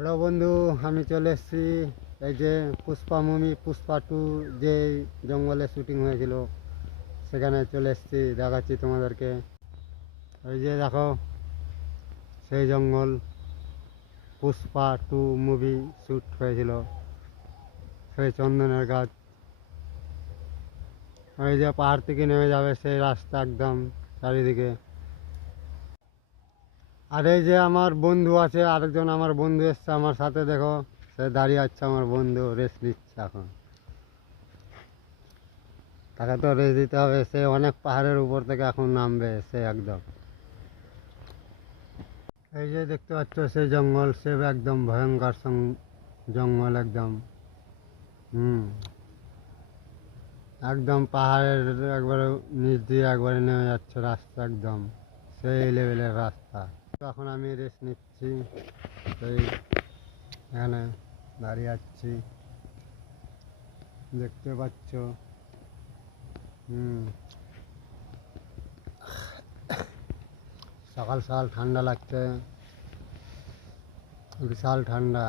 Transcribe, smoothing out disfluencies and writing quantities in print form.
Hello বন্ধু, আমি চলে এসেছি। এই যে পুষ্পা 2 যে জঙ্গলে শুটিং হয়েছিল সেখানে চলে এসেছি, দেখাচ্ছি তোমাদেরকে। এই যে দেখো, সেই জঙ্গল পুষ্পা 2 মুভি শ্যুট হয়েছিল, সেই চন্দনের গাছ। এই যে পাহাড় থেকে নেমে যাবে সেই রাস্তা একদম চারিদিকে। আর এই যে আমার বন্ধু আছে, আরেকজন আমার বন্ধু এসছে আমার সাথে, দেখো সে দাঁড়িয়ে আছে, আমার বন্ধু রেস্ট নিচ্ছে এখন। তাকে তো রেস্ট দিতে হবে, সে অনেক পাহাড়ের উপর থেকে এখন নামবে সে একদম। এই যে দেখতে পাচ্ছ সেই জঙ্গল, সে একদম ভয়ঙ্কর জঙ্গল একদম। হুম, একদম পাহাড়ের একবারে নিচ দিয়ে একবারে নেমে যাচ্ছে রাস্তা, একদম সেই লেভেলের রাস্তা। এখন আমি রেস্ট নিচ্ছি, সেই এখানে দাঁড়িয়ে আছি, দেখতে পাচ্ছ। হুম, সকাল সকাল ঠান্ডা লাগছে, বিশাল ঠান্ডা।